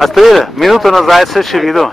A ste videli? Minuto nazaj se še videl.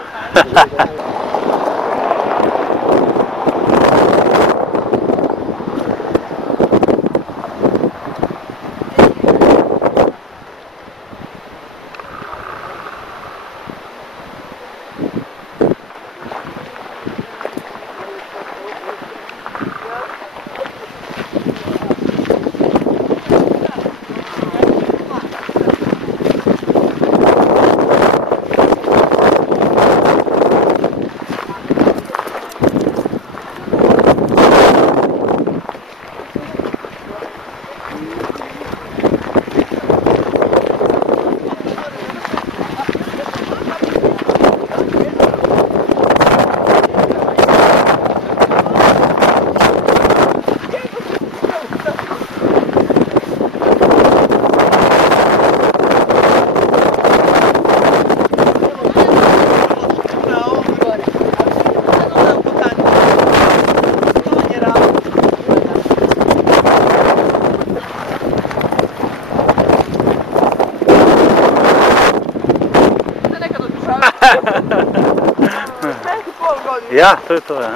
Ja, to je to, ja.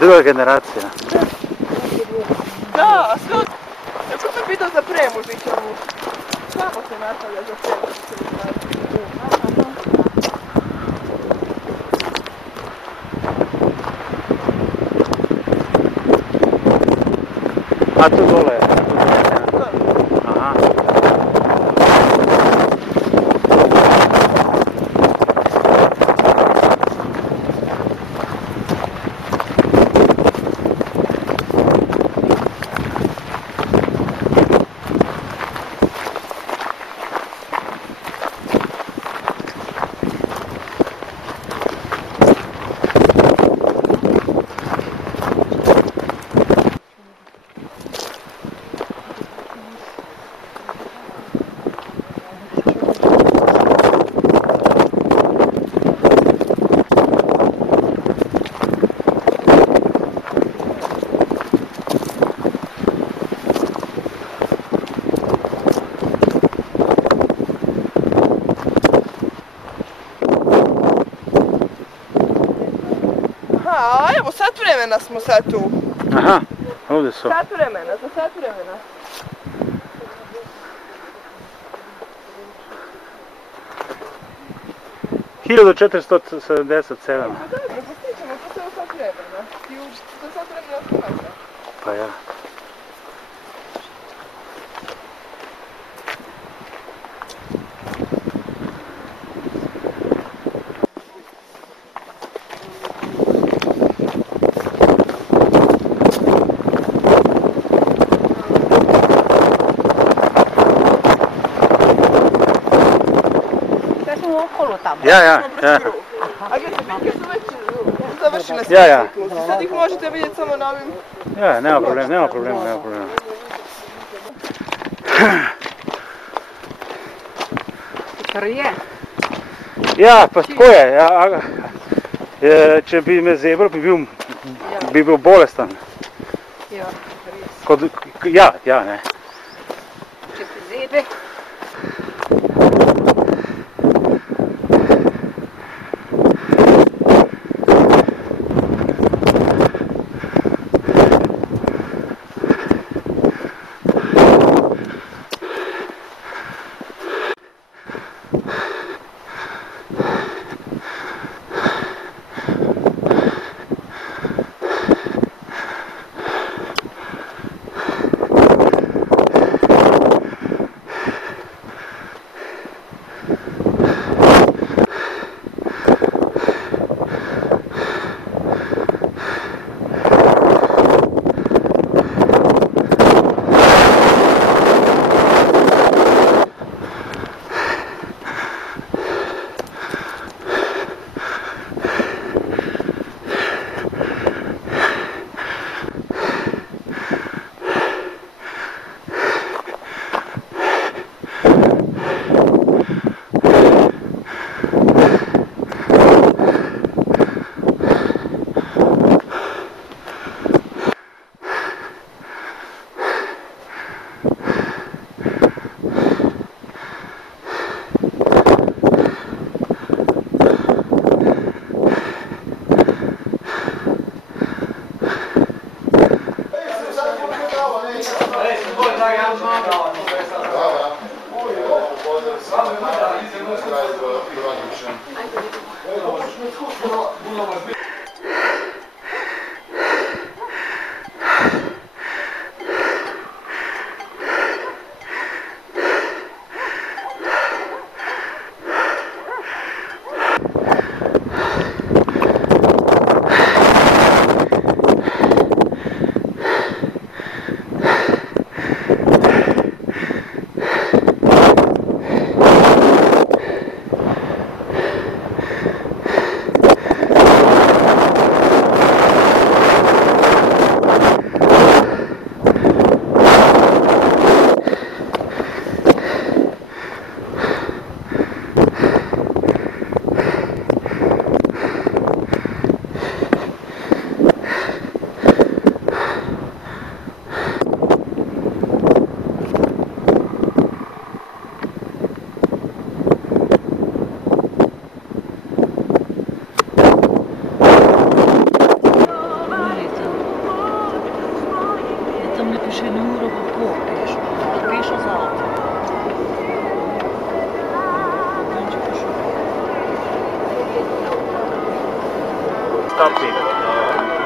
Druga generacija. Da, a sve... Ja sam sam pitao za Premužićevu. Samo se nastavlja za Premužićevu. A tu dole je. Aha. A evo, sat vremena smo sad tu. Aha, ovdje su. Sat vremena, za sat vremena. Hiljadu 477. Pa dobro, pa stićemo, to sve u sat vremena. I za sat vremena smo nazad. Pa ja. Ja. A gledajte, bitke su već završile sve ciklusi. Sad ih možete vidjeti samo na ovim... Ja, nema problema. Prije? Ja, pa tako je. Če bi me zebral, bi bil bolestan. Ja, res. Ja, ne. Če se zebe?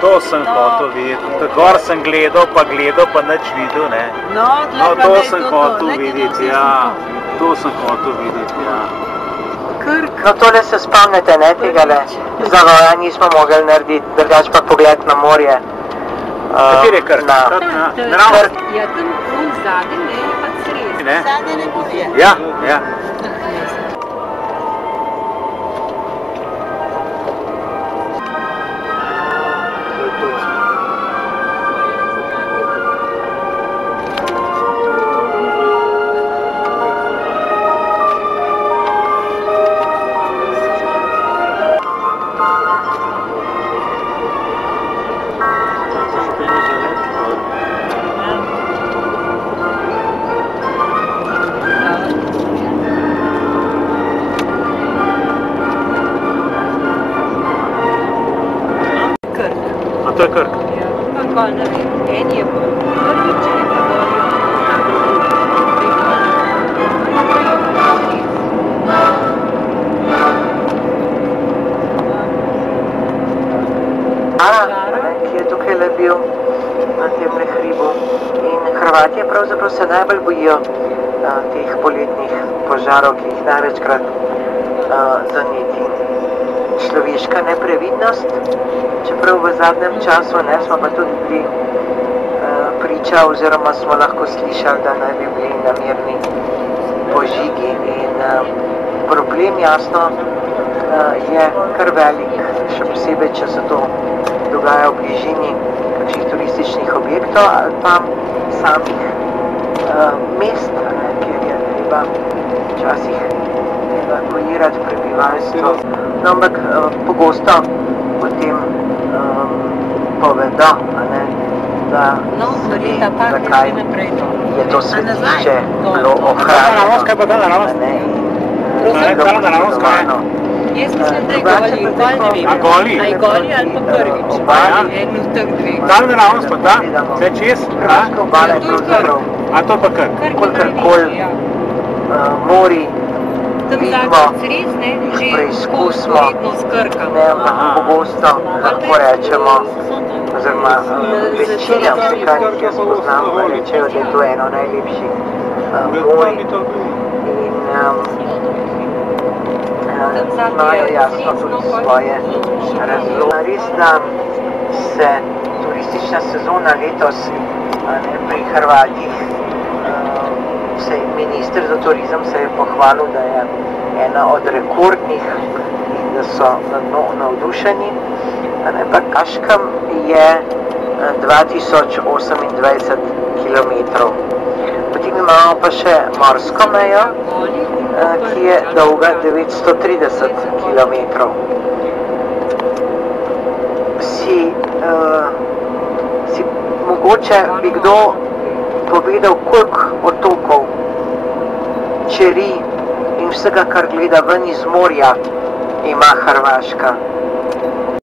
To sem hotel videti, gor sem gledal, pa nič videl, ne. No, to sem hotel videti, ja. To sem hotel videti, ja. No, tole se spomnite, ne, tegale zavoja nismo mogli narediti, drugač pa pogled na morje. Kateri je Krk? Krk. Ja, tam zadnji, ne, je pa sredi. Zadnji ne bolje. Ja, ja. To je Krk. Pa kol ne vem, en je prvič, je pa gorijo. Ki je tukaj le bil na tem hribu. In Hrvatje pravzaprav se najbolj bojijo teh poletnih požarov, ki jih največkrat zaneti. Človeška neprevidnost, čeprav v zadnjem času ne, smo pa tudi bili priča oziroma smo lahko slišali, da naj bi bili namerni požigi in problem jasno je kar velik, še posebej, če se to dogaja v bližini kakšnih turističnih objektov ali pa samih mest, ne, kjer je treba včasih evakuirati prebivalstvo. No, ampak pogosto potem povedo, da zakaj je to svetišče bilo ohranjeno. Kaj pa da naravnost? Jaz mislim, da je Goli, A Goli? A je Goli ali pa Prvič. En od teh dveh. Da naravnost pa da? Vse čez? Hrvatska obala je pravzaprav A to pa Krk? kolikor mori vidimo, preizkusimo, ne pogosto lahko rečemo, oziroma večina vse, kar jaz poznam, rečejo, da je to eno najlepših morij in imajo jasno tudi svoje razloge. Res, da se turistična sezona letos pri Hrvatih, minister za turizem se je pohvalil, da je ena od rekordnih in da so navdušeni. Pa Krškem je 2028 km. Potem imamo pa še morsko mejo, ki je dolga 930 km. Mogoče bi kdo povedal, koliko otokov, čeri in vsega, kar gleda ven iz morja, ima Hrvaška.